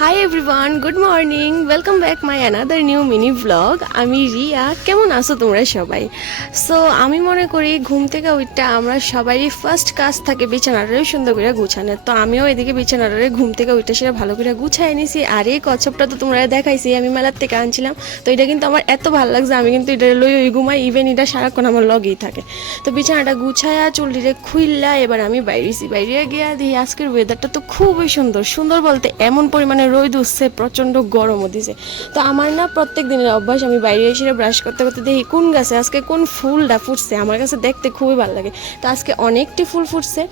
Hi everyone, good morning, welcome back my another new mini blog. আমি রিয়া। কেমন আছো তোমরা সবাই? সো আমি মনে করি ঘুম থেকে ওইটা আমরা সবারই ফার্স্ট কাজ থাকে বিছানাটারে সুন্দর করে গুছানোর। তো আমিও এদিকে বিছানাটারে ঘুম থেকে ওইটা সেটা ভালো করে গুছাই নিছি। আর এই কচ্ছপটা তো তোমরা দেখাইছি, আমি মেলার থেকে আনছিলাম। তো এটা কিন্তু আমার এত ভালো লাগছে, আমি কিন্তু এটা লই ওই ঘুমাই, ইভেন এটা সারাক্ষণ আমার লগেই থাকে। তো বিছানাটা গুছায়া চুলটিরে খুইল্লা এবার আমি বাইরে গিয়া দিই। আজকের ওয়েদারটা তো খুবই সুন্দর, সুন্দর বলতে এমন পরিমাণে রোদ উঠছে, প্রচণ্ড গরমও দিছে। তো আমার না প্রত্যেক দিনের অভ্যাস, আমি বাইরে এসে ব্রাশ করতে করতে দেখি কোন গাছে আজকে কোন ফুলটা ফুটছে, আমার কাছে দেখতে খুবই ভালো লাগে। তো আজকে অনেকটি ফুল ফুটছে।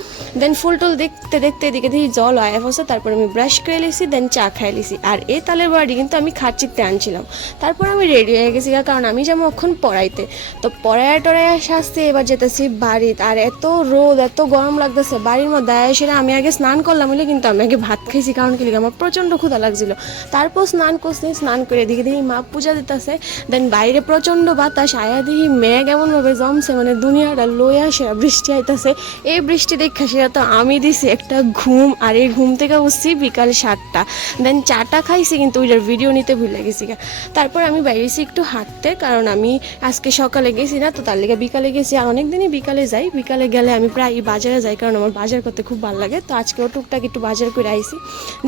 দেন ফুল টুল দেখতে দেখতে এদিকে দেখি জল আয়া ফসে, তারপর আমি ব্রাশ করে লিছি, দেন চা খাই লিছি। আর এই তালের বাড়ি কিন্তু আমি খাচ্ছিতে আনছিলাম। তারপর আমি রেডি হয়ে গেছি, কারণ আমি যাবো এখন পড়াইতে। তো পড়ায় টড়ায় আসতে এবার যেতেছি বাড়িতে। আর এত রোদ, এত গরম লাগতেছে বাড়ির মধ্যে এসে আমি আগে স্নান করলাম হলে, কিন্তু আমি আগে ভাত খাইছি, কারণ কি আমার প্রচণ্ড ক্ষুধা লাগছিল। তারপর স্নান করছি, স্নান করে দেখি দেখি মা পূজা দিতেছে। দেন বাইরে প্রচণ্ড বাতাস, আয়া দেখি মেঘ এমনভাবে জমছে, মানে দুনিয়াটা লই আসে, বৃষ্টি আইতাছে। এই বৃষ্টি দেখা সেটা তো আমি দিছি একটা ঘুম। আর এই ঘুম থেকে উঠছি বিকাল 7টা। দেন চাটা খাইছি, কিন্তু ওইটার ভিডিও নিতে ভুলে গেছি। তারপর আমি বাইরেছি একটু হাঁটতে, কারণ আমি আজকে সকালে গেছি না, তো তার লেগে বিকালে গেছি। আর অনেক দিনই বিকালে যাই, বিকালে গেলে আমি প্রায় বাজারে যাই, কারণ আমার বাজার করতে খুব ভালো লাগে। তো আজকেও টুকটাক একটু বাজার করে আইছি।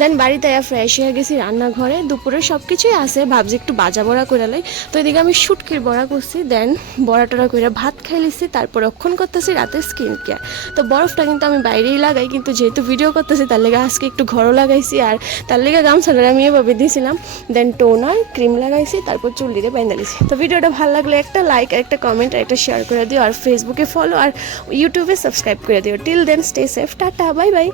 দেন বাড়িতে ফ্রেশ হয়ে গেছি, রান্নাঘরে দুপুরে সব কিছুই আছে, ভাবছি একটু বাজা বড়া করে লাই। তো এদিকে আমি শুটকির বড়া করছি, দেন বড়া টড়া করে ভাত খাই লিছি। তারপর রক্ষণ করতেছি রাতের স্কিন কেয়ার। তো বরফটা কিন্তু আমি বাইরেই লাগাই, কিন্তু যেহেতু ভিডিও করতেছি তার লেগে আজকে একটু ঘরও লাগাইছি। আর তার লেগে গামছাটা আমি এভাবে দিয়েছিলাম। দেন টোনার ক্রিম লাগাইছি, তারপর চুল দিয়ে বেঁধে দিয়েছি। তো ভিডিওটা ভালো লাগলে একটা লাইক আর একটা কমেন্ট আর একটা শেয়ার করে দিও, আর ফেসবুকে ফলো আর ইউটিউবে সাবস্ক্রাইব করে দিও। Till then stay safe, tata, bye by.